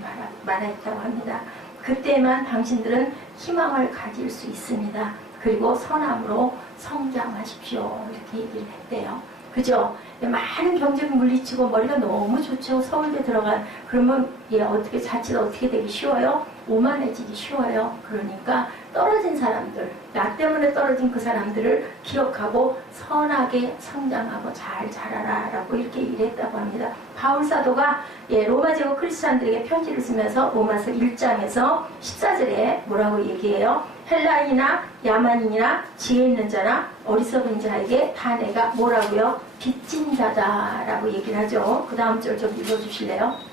말했다고 합니다. 그때만 당신들은 희망을 가질 수 있습니다. 그리고 선함으로 성장하십시오. 이렇게 얘기를 했대요. 그죠? 많은 경쟁 물리치고 머리가 너무 좋죠. 서울대 들어간 그러면 어떻게 자칫 어떻게 되기 쉬워요? 오만해지기 쉬워요. 그러니까 떨어진 사람들, 나 때문에 떨어진 그 사람들을 기억하고 선하게 성장하고 잘 자라라 라고 이렇게 얘기했다고 합니다. 바울 사도가 로마 제국 크리스찬들에게 편지를 쓰면서 로마서 1장에서 14절에 뭐라고 얘기해요? 헬라인이나 야만인이나 지혜 있는 자나 어리석은 자에게 다 내가 뭐라고요? 빚진 자다라고 얘기를 하죠. 그 다음 절 좀 읽어주실래요?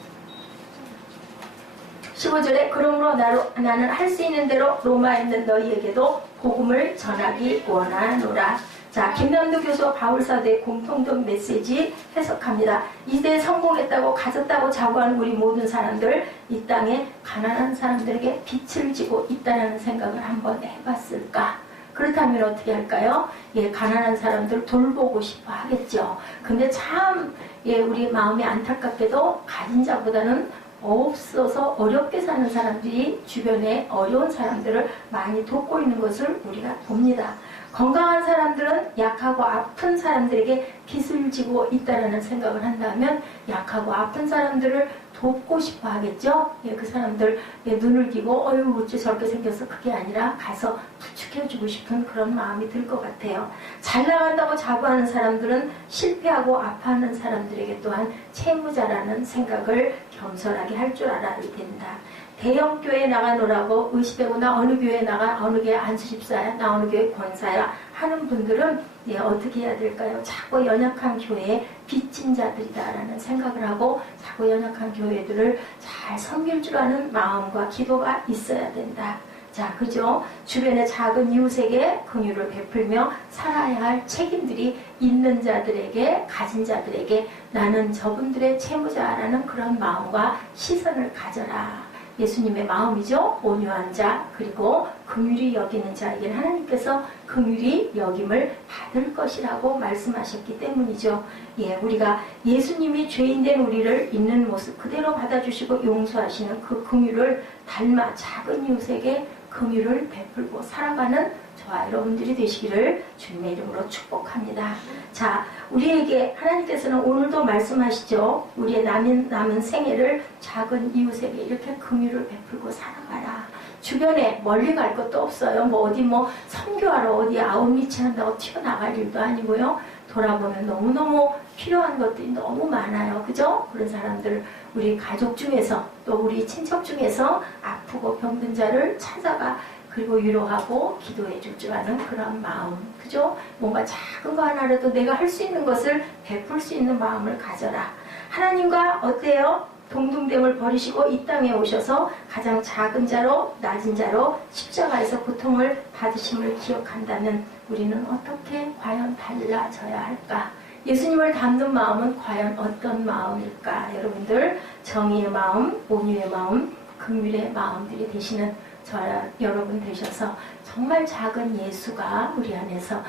15절에 그러므로 나는 할 수 있는 대로 로마에 있는 너희에게도 복음을 전하기 원하노라. 자, 김남도 교수와 바울사도의 공통된 메시지 해석합니다. 이제 성공했다고 가졌다고 자부하는 우리 모든 사람들, 이 땅에 가난한 사람들에게 빛을 지고 있다는 생각을 한번 해봤을까? 그렇다면 어떻게 할까요? 가난한 사람들 돌보고 싶어 하겠죠. 근데 참 우리 마음이 안타깝게도 가진 자보다는 없어서 어렵게 사는 사람들이 주변에 어려운 사람들을 많이 돕고 있는 것을 우리가 봅니다. 건강한 사람들은 약하고 아픈 사람들에게 빚을 지고 있다는 생각을 한다면 약하고 아픈 사람들을 돕고 싶어 하겠죠. 그 사람들 눈을 끼고 어휴 어째 저렇게 생겨서 그게 아니라 가서 부축해주고 싶은 그런 마음이 들 것 같아요. 잘 나간다고 자부하는 사람들은 실패하고 아파하는 사람들에게 또한 채무자라는 생각을 겸손하게 할 줄 알아야 된다. 대형 교회에 나가노라고 의식되고 나 어느 교회에 나가, 어느 교회 안수집사야, 나 어느 교회 권사야 하는 분들은 어떻게 해야 될까요? 자꾸 연약한 교회에 빚진 자들이다라는 생각을 하고 자꾸 연약한 교회들을 잘 섬길 줄 아는 마음과 기도가 있어야 된다. 자, 그죠? 주변의 작은 이웃에게 긍휼을 베풀며 살아야 할 책임들이 있는 자들에게, 가진 자들에게 나는 저분들의 채무자라는 그런 마음과 시선을 가져라. 예수님의 마음이죠. 온유한 자, 그리고 긍휼히 여기는 자에게 하나님께서 긍휼히 여김을 받을 것이라고 말씀하셨기 때문이죠. 예, 우리가 예수님이 죄인된 우리를 있는 모습 그대로 받아주시고 용서하시는 그 긍휼을 닮아 작은 이웃에게 긍휼을 베풀고 살아가는 저와 여러분들이 되시기를 주님의 이름으로 축복합니다. 자, 우리에게 하나님께서는 오늘도 말씀하시죠. 우리의 남은 생애를 작은 이웃에게 이렇게 긍휼을 베풀고 살아가라. 주변에 멀리 갈 것도 없어요. 어디 선교하러 어디 아웃리치 한다고 튀어나갈 일도 아니고요. 돌아보면 너무너무 필요한 것들이 너무 많아요. 그죠? 그런 사람들 우리 가족 중에서 또 우리 친척 중에서 아프고 병든 자를 찾아가 그리고 위로하고 기도해 줄 줄 아는 그런 마음. 그죠? 뭔가 작은 거 하나라도 내가 할 수 있는 것을 베풀 수 있는 마음을 가져라. 하나님과 어때요? 동등됨을 버리시고 이 땅에 오셔서 가장 작은 자로 낮은 자로 십자가에서 고통을 받으심을 기억한다면 우리는 어떻게 과연 달라져야 할까? 예수님을 닮는 마음은 과연 어떤 마음일까? 여러분들 정의의 마음, 온유의 마음, 긍휼의 마음들이 되시는 저와 여러분 되셔서 정말 작은 예수가 우리 안에서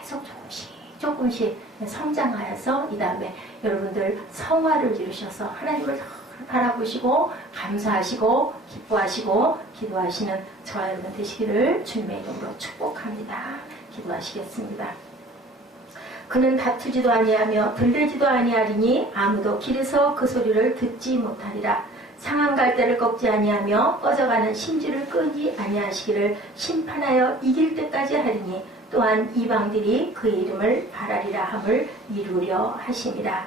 계속 조금씩 성장하여서 이 다음에 여러분들 성화를 이루셔서 하나님을 바라보시고 감사하시고 기뻐하시고 기도하시는 저와 여러분 되시기를 주님의 이름으로 축복합니다. 기도하시겠습니다. 그는 다투지도 아니하며 들대지도 아니하리니 아무도 길에서 그 소리를 듣지 못하리라. 상한 갈대를 꺾지 아니하며 꺼져가는 심지를 끄지 아니하시기를 심판하여 이길 때까지 하리니 또한 이방들이 그의 이름을 바라리라 함을 이루려 하심이라.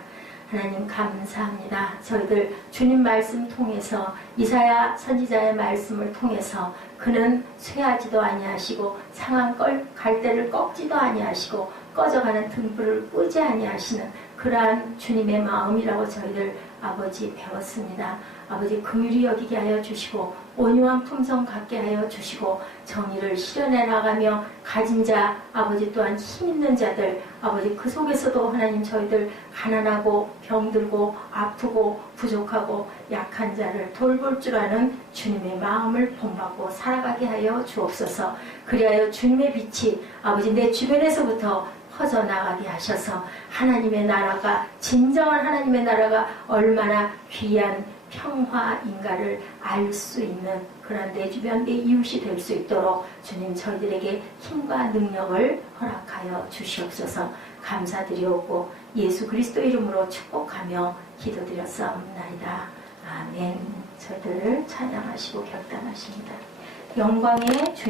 하나님 감사합니다. 저희들 주님 말씀 통해서 이사야 선지자의 말씀을 통해서 그는 쇠하지도 아니하시고 상한 갈대를 꺾지도 아니하시고 꺼져가는 등불을 끄지 아니하시는 그러한 주님의 마음이라고 저희들 아버지 배웠습니다. 아버지 긍휼히 여기게 하여 주시고 온유한 품성 갖게 하여 주시고 정의를 실현해 나가며 가진 자 아버지 또한 힘 있는 자들 아버지 그 속에서도 하나님 저희들 가난하고 병들고 아프고 부족하고 약한 자를 돌볼 줄 아는 주님의 마음을 본받고 살아가게 하여 주옵소서. 그리하여 주님의 빛이 아버지 내 주변에서부터 퍼져나가게 하셔서 하나님의 나라가 진정한 하나님의 나라가 얼마나 귀한 평화인가를 알 수 있는 그런 내 주변 내 이웃이 될 수 있도록 주님 저희들에게 힘과 능력을 허락하여 주시옵소서. 감사드리옵고 예수 그리스도 이름으로 축복하며 기도드렸사옵나이다. 아멘. 저희들을 찬양하시고 격담하십니다. 영광의 주